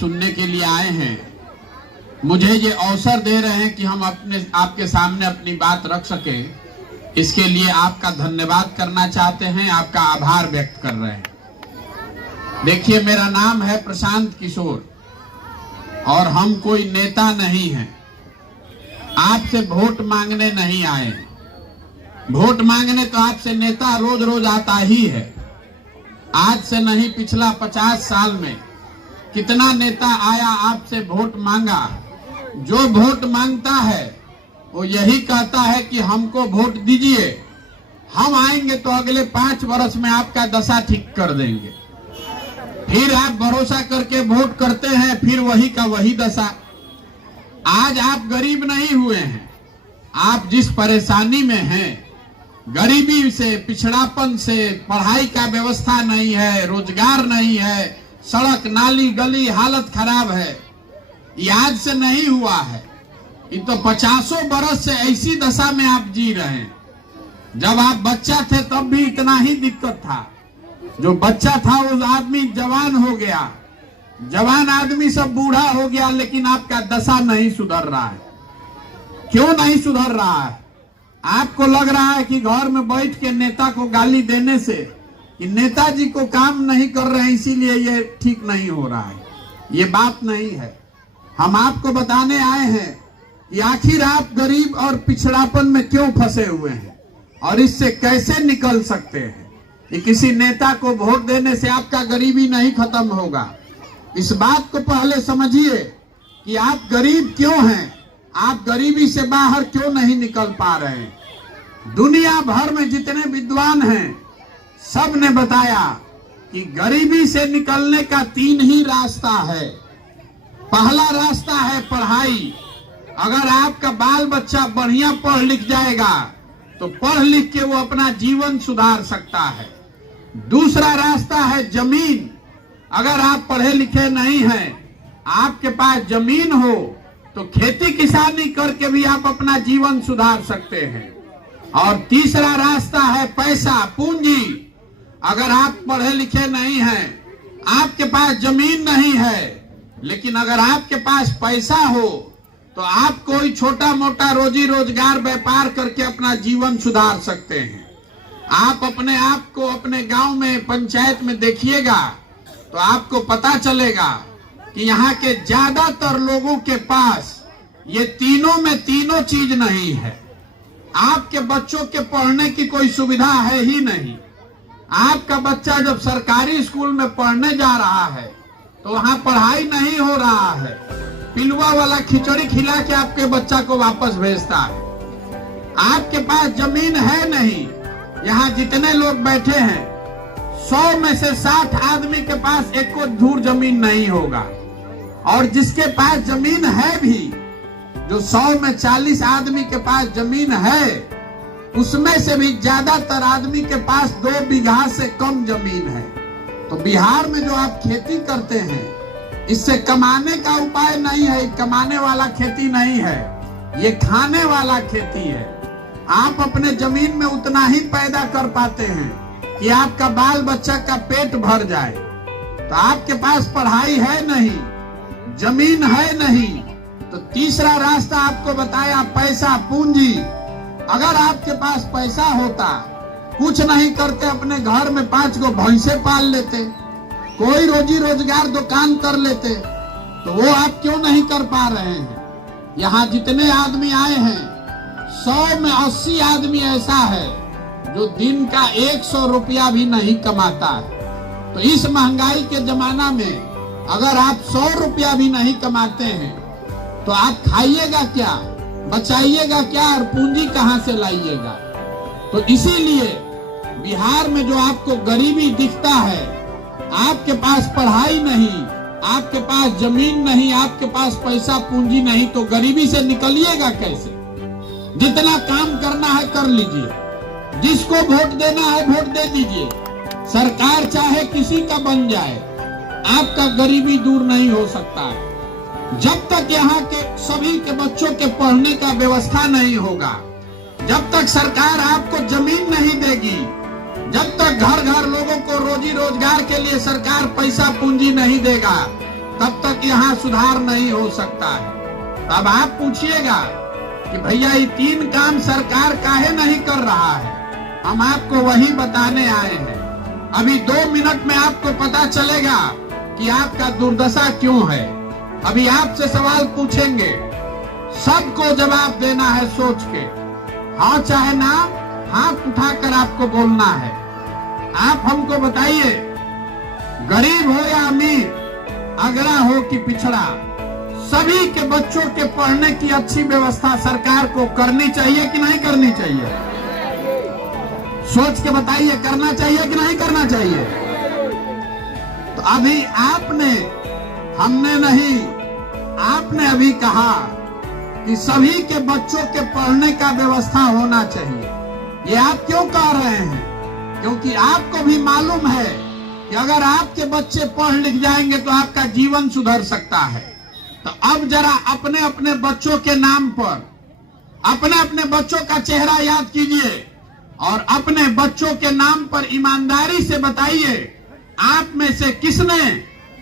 सुनने के लिए आए हैं, मुझे ये अवसर दे रहे हैं कि हम आपके सामने अपनी बात रख सके। इसके लिए आपका धन्यवाद करना चाहते हैं, आपका आभार व्यक्त कर रहे हैं। देखिए, मेरा नाम है प्रशांत किशोर और हम कोई नेता नहीं हैं। आपसे वोट मांगने नहीं आए। वोट मांगने तो आपसे नेता रोज रोज आता ही है। आज से नहीं, पिछला 50 साल में कितना नेता आया, आपसे वोट मांगा। जो वोट मांगता है वो यही कहता है कि हमको वोट दीजिए, हम आएंगे तो अगले 5 वर्ष में आपका दशा ठीक कर देंगे। फिर आप भरोसा करके वोट करते हैं, फिर वही का वही दशा। आज आप गरीब नहीं हुए हैं। आप जिस परेशानी में हैं, गरीबी से, पिछड़ापन से, पढ़ाई का व्यवस्था नहीं है, रोजगार नहीं है, सड़क नाली गली हालत खराब है, ये आज से नहीं हुआ है। ये तो 50 बरस से ऐसी दशा में आप जी रहे हैं। जब आप बच्चा थे तब भी इतना ही दिक्कत था। जो बच्चा था वो आदमी जवान हो गया, जवान आदमी सब बूढ़ा हो गया, लेकिन आपका दशा नहीं सुधर रहा है। क्यों नहीं सुधर रहा है? आपको लग रहा है कि घर में बैठ के नेता को गाली देने से कि नेताजी को काम नहीं कर रहे हैं, इसीलिए ये ठीक नहीं हो रहा है। ये बात नहीं है। हम आपको बताने आए हैं कि आखिर आप गरीब और पिछड़ापन में क्यों फंसे हुए हैं और इससे कैसे निकल सकते हैं। कि किसी नेता को वोट देने से आपका गरीबी नहीं खत्म होगा। इस बात को पहले समझिए कि आप गरीब क्यों हैं, आप गरीबी से बाहर क्यों नहीं निकल पा रहे हैं। दुनिया भर में जितने विद्वान हैं, सब ने बताया कि गरीबी से निकलने का 3 ही रास्ता है। पहला रास्ता है पढ़ाई। अगर आपका बाल बच्चा बढ़िया पढ़ लिख जाएगा तो पढ़ लिख के वो अपना जीवन सुधार सकता है। दूसरा रास्ता है जमीन। अगर आप पढ़े लिखे नहीं हैं, आपके पास जमीन हो तो खेती किसानी करके भी आप अपना जीवन सुधार सकते हैं। और तीसरा रास्ता है पैसा, पूंजी। अगर आप पढ़े लिखे नहीं हैं, आपके पास जमीन नहीं है, लेकिन अगर आपके पास पैसा हो तो आप कोई छोटा मोटा रोजी रोजगार व्यापार करके अपना जीवन सुधार सकते हैं। आप अपने आप को अपने गांव में, पंचायत में देखिएगा तो आपको पता चलेगा कि यहाँ के ज्यादातर लोगों के पास ये तीनों में तीनों चीज नहीं है। आपके बच्चों के पढ़ने की कोई सुविधा है ही नहीं। आपका बच्चा जब सरकारी स्कूल में पढ़ने जा रहा है तो वहां पढ़ाई नहीं हो रहा है। पिलुआ वाला खिचड़ी खिला के आपके बच्चा को वापस भेजता है। आपके पास जमीन है नहीं। यहाँ जितने लोग बैठे हैं, 100 में से 60 आदमी के पास एक को धूर जमीन नहीं होगा। और जिसके पास जमीन है भी, जो 100 में 40 आदमी के पास जमीन है, उसमें से भी ज्यादातर आदमी के पास 2 बीघा से कम जमीन है। तो बिहार में जो आप खेती करते हैं, इससे कमाने का उपाय नहीं है। कमाने वाला खेती नहीं है, ये खाने वाला खेती है। आप अपने जमीन में उतना ही पैदा कर पाते हैं कि आपका बाल बच्चा का पेट भर जाए। तो आपके पास पढ़ाई है नहीं, जमीन है नहीं, तो तीसरा रास्ता आपको बताया, पैसा, पूंजी। अगर आपके पास पैसा होता, कुछ नहीं करते, अपने घर में 5 गो भैंसे पाल लेते, कोई रोजी रोजगार दुकान कर लेते, तो वो आप क्यों नहीं कर पा रहे हैं। यहाँ जितने आदमी आए हैं, 100 में 80 आदमी ऐसा है जो दिन का 100 रुपया भी नहीं कमाता है। तो इस महंगाई के जमाना में अगर आप 100 रुपया भी नहीं कमाते हैं तो आप खाइएगा क्या, बचाइएगा क्या और पूंजी कहां से लाइएगा। तो इसीलिए बिहार में जो आपको गरीबी दिखता है, आपके पास पढ़ाई नहीं, आपके पास जमीन नहीं, आपके पास पैसा पूंजी नहीं, तो गरीबी से निकलिएगा कैसे। जितना काम करना है कर लीजिए, जिसको वोट देना है वोट दे दीजिए। सरकार चाहे किसी का बन जाए, आपका गरीबी दूर नहीं हो सकता है। जब तक यहाँ के सभी के बच्चों के पढ़ने का व्यवस्था नहीं होगा, जब तक सरकार आपको जमीन नहीं देगी, जब तक घर घर लोगों को रोजी रोजगार के लिए सरकार पैसा पूंजी नहीं देगा, तब तक यहाँ सुधार नहीं हो सकता है। तब आप पूछिएगा कि भैया ये 3 काम सरकार काहे नहीं कर रहा है, हम आपको वही बताने आए हैं। अभी 2 मिनट में आपको पता चलेगा कि आपका दुर्दशा क्यों है। अभी आपसे सवाल पूछेंगे, सबको जवाब देना है सोच के, हाँ चाहे ना, हाथ उठाकर आपको बोलना है। आप हमको बताइए, गरीब हो या अमीर, अगड़ा हो कि पिछड़ा, सभी के बच्चों के पढ़ने की अच्छी व्यवस्था सरकार को करनी चाहिए कि नहीं करनी चाहिए? सोच के बताइए, करना चाहिए कि नहीं करना चाहिए? तो अभी आपने, हमने नहीं, आपने अभी कहा कि सभी के बच्चों के पढ़ने का व्यवस्था होना चाहिए। ये आप क्यों कह रहे हैं? क्योंकि आपको भी मालूम है कि अगर आपके बच्चे पढ़ लिख जाएंगे तो आपका जीवन सुधर सकता है। तो अब जरा अपने अपने बच्चों के नाम पर, अपने अपने बच्चों का चेहरा याद कीजिए और अपने बच्चों के नाम पर ईमानदारी से बताइए, आप में से किसने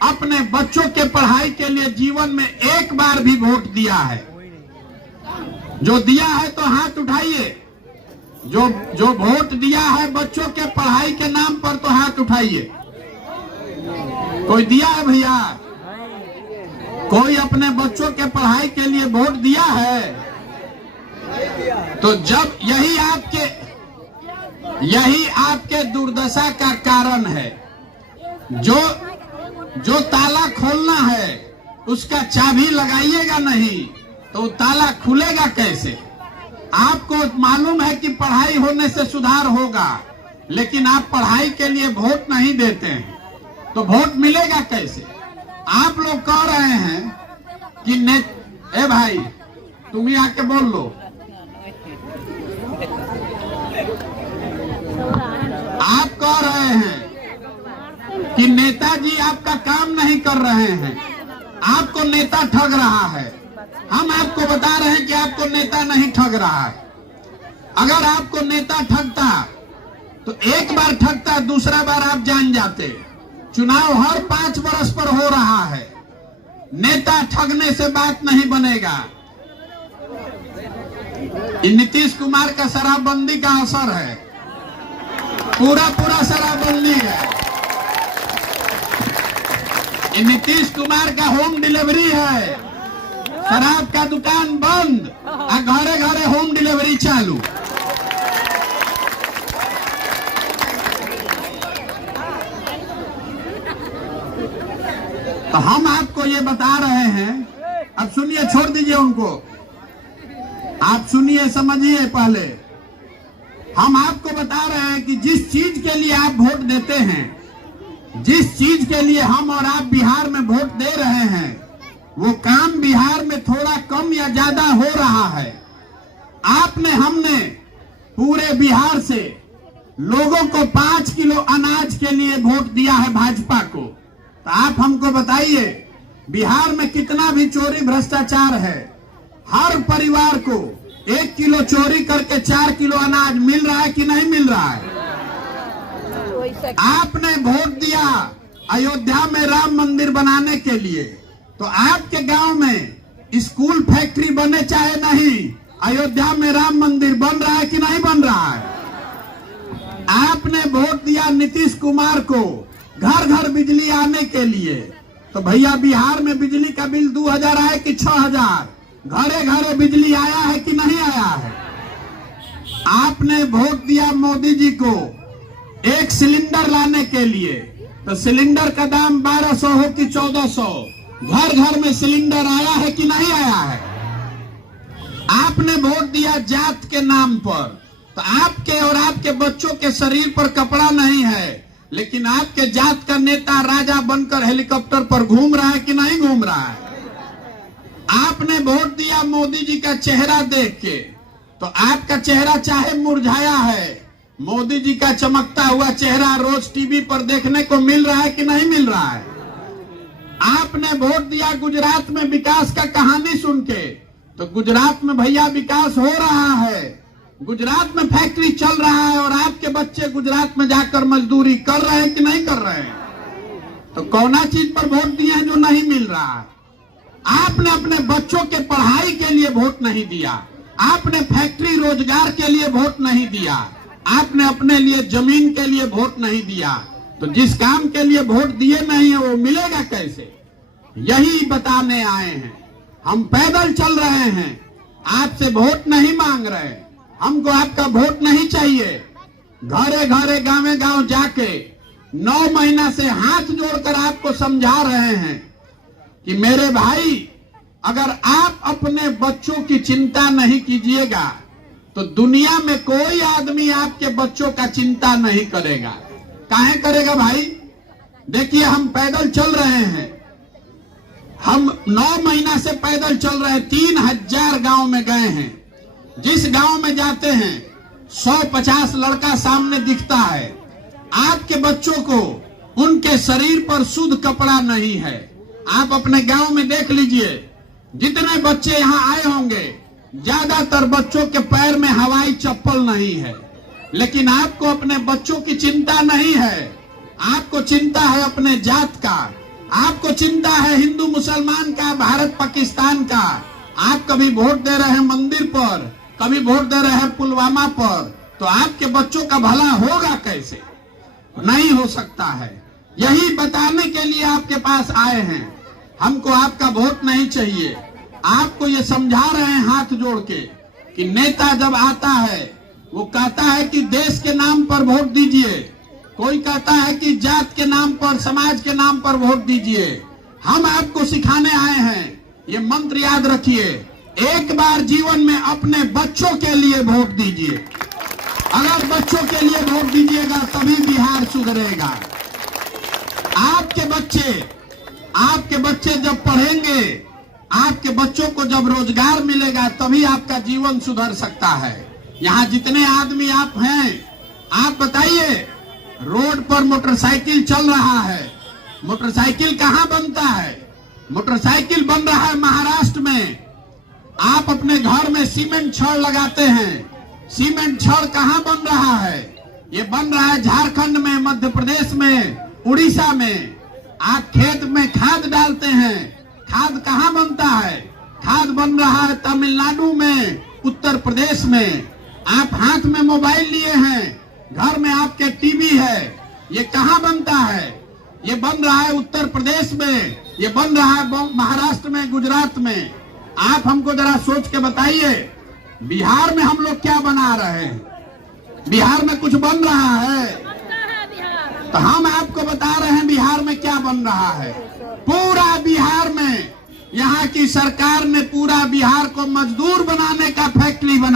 अपने बच्चों के पढ़ाई के लिए जीवन में एक बार भी वोट दिया है? जो दिया है तो हाथ उठाइए। जो वोट दिया है बच्चों के पढ़ाई के नाम पर तो हाथ उठाइए। कोई दिया है भैया? कोई अपने बच्चों के पढ़ाई के लिए वोट दिया है? तो जब यही आपके दुर्दशा का कारण है। जो ताला खोलना है उसका चाबी लगाइएगा नहीं तो ताला खुलेगा कैसे? आपको मालूम है कि पढ़ाई होने से सुधार होगा, लेकिन आप पढ़ाई के लिए वोट नहीं देते हैं, तो वोट मिलेगा कैसे? आप लोग कह रहे हैं कि ए भाई तुम ही आके बोल लो। आप कह रहे हैं कि नेताजी आपका काम नहीं कर रहे हैं, आपको नेता ठग रहा है। हम आपको बता रहे हैं कि आपको नेता नहीं ठग रहा है। अगर आपको नेता ठगता तो एक बार ठगता, दूसरा बार आप जान जाते। चुनाव हर 5 वर्ष पर हो रहा है। नेता ठगने से बात नहीं बनेगा। नीतीश कुमार का शराबबंदी का असर है, पूरा शराबबंदी है। नीतीश कुमार का होम डिलीवरी है, शराब का दुकान बंद और घरे घरे होम डिलीवरी चालू। तो हम आपको ये बता रहे हैं, अब सुनिए, छोड़ दीजिए उनको, आप सुनिए, समझिए। पहले हम आपको बता रहे हैं कि जिस चीज के लिए आप वोट देते हैं, जिस चीज के लिए हम और आप बिहार में वोट दे रहे हैं, वो काम बिहार में थोड़ा कम या ज्यादा हो रहा है। हमने पूरे बिहार से लोगों को 5 किलो अनाज के लिए वोट दिया है भाजपा को। तो आप हमको बताइए, बिहार में कितना भी चोरी भ्रष्टाचार है, हर परिवार को 1 किलो चोरी करके 4 किलो अनाज मिल रहा है कि नहीं मिल रहा है? आपने वोट दिया अयोध्या में राम मंदिर बनाने के लिए, तो आपके गांव में स्कूल फैक्ट्री बने चाहे नहीं, अयोध्या में राम मंदिर बन रहा है कि नहीं बन रहा है? आपने वोट दिया नीतीश कुमार को घर घर बिजली आने के लिए, तो भैया बिहार में बिजली का बिल 2000 आए कि 6000? घरे घरे बिजली आया है कि नहीं आया है? आपने वोट दिया मोदी जी को 1 सिलेंडर लाने के लिए, तो सिलेंडर का दाम 1200 हो कि 1400, घर घर में सिलेंडर आया है कि नहीं आया है? आपने वोट दिया जात के नाम पर, तो आपके और आपके बच्चों के शरीर पर कपड़ा नहीं है, लेकिन आपके जात का नेता राजा बनकर हेलीकॉप्टर पर घूम रहा है कि नहीं घूम रहा है? आपने वोट दिया मोदी जी का चेहरा देख के, तो आपका चेहरा चाहे मुरझाया है, मोदी जी का चमकता हुआ चेहरा रोज टीवी पर देखने को मिल रहा है कि नहीं मिल रहा है? आपने वोट दिया गुजरात में विकास का कहानी सुन के, तो गुजरात में भैया विकास हो रहा है, गुजरात में फैक्ट्री चल रहा है, और आपके बच्चे गुजरात में जाकर मजदूरी कर रहे हैं कि नहीं कर रहे हैं? तो कौना चीज पर वोट दिए हैं जो नहीं मिल रहा है? आपने अपने बच्चों के पढ़ाई के लिए वोट नहीं दिया, आपने फैक्ट्री रोजगार के लिए वोट नहीं दिया, आपने अपने लिए जमीन के लिए वोट नहीं दिया, तो जिस काम के लिए वोट दिए नहीं है वो मिलेगा कैसे? यही बताने आए हैं। हम पैदल चल रहे हैं, आपसे वोट नहीं मांग रहे, हमको आपका वोट नहीं चाहिए। घरे घरे गांवे गांव जाके 9 महीना से हाथ जोड़कर आपको समझा रहे हैं कि मेरे भाई, अगर आप अपने बच्चों की चिंता नहीं कीजिएगा तो दुनिया में कोई आदमी आपके बच्चों का चिंता नहीं करेगा। काहे करेगा भाई? देखिए, हम पैदल चल रहे हैं, हम 9 महीना से पैदल चल रहे हैं, 3000 गांव में गए हैं। जिस गांव में जाते हैं 150 लड़का सामने दिखता है। आपके बच्चों को उनके शरीर पर शुद्ध कपड़ा नहीं है। आप अपने गांव में देख लीजिए, जितने बच्चे यहाँ आए होंगे ज्यादातर बच्चों के पैर में हवाई चप्पल नहीं है। लेकिन आपको अपने बच्चों की चिंता नहीं है, आपको चिंता है अपने जात का, आपको चिंता है हिंदू मुसलमान का, भारत पाकिस्तान का। आप कभी वोट दे रहे हैं मंदिर पर, कभी वोट दे रहे हैं पुलवामा पर, तो आपके बच्चों का भला होगा कैसे? नहीं हो सकता है। यही बताने के लिए आपके पास आए हैं। हमको आपका वोट नहीं चाहिए। आपको ये समझा रहे हैं हाथ जोड़ के कि नेता जब आता है वो कहता है कि देश के नाम पर वोट दीजिए, कोई कहता है कि जात के नाम पर, समाज के नाम पर वोट दीजिए। हम आपको सिखाने आए हैं, ये मंत्र याद रखिए, एक बार जीवन में अपने बच्चों के लिए वोट दीजिए। अगर बच्चों के लिए वोट दीजिएगा तभी बिहार सुधरेगा। आपके बच्चे जब पढ़ेंगे, आपके बच्चों को जब रोजगार मिलेगा तभी आपका जीवन सुधर सकता है। यहाँ जितने आदमी आप हैं, आप बताइए, रोड पर मोटरसाइकिल चल रहा है, मोटरसाइकिल कहाँ बनता है? मोटरसाइकिल बन रहा है महाराष्ट्र में। आप अपने घर में सीमेंट छड़ लगाते हैं, सीमेंट छड़ कहाँ बन रहा है? ये बन रहा है झारखंड में, मध्य प्रदेश में, उड़ीसा में। आप खेत में खाद डालते हैं, खाद कहाँ बनता है? खाद बन रहा है तमिलनाडु में, उत्तर प्रदेश में। आप हाथ में मोबाइल लिए हैं, घर में आपके टीवी है, ये कहाँ बनता है? ये बन रहा है उत्तर प्रदेश में, ये बन रहा है महाराष्ट्र में, गुजरात में। आप हमको जरा सोच के बताइए, बिहार में हम लोग क्या बना रहे हैं? बिहार में कुछ बन रहा है? तो हम आपको बता रहे हैं बिहार में क्या बन रहा है। पूरा बिहार में यहाँ की सरकार ने पूरा बिहार को मजदूर बनाने का फैक्ट्री बना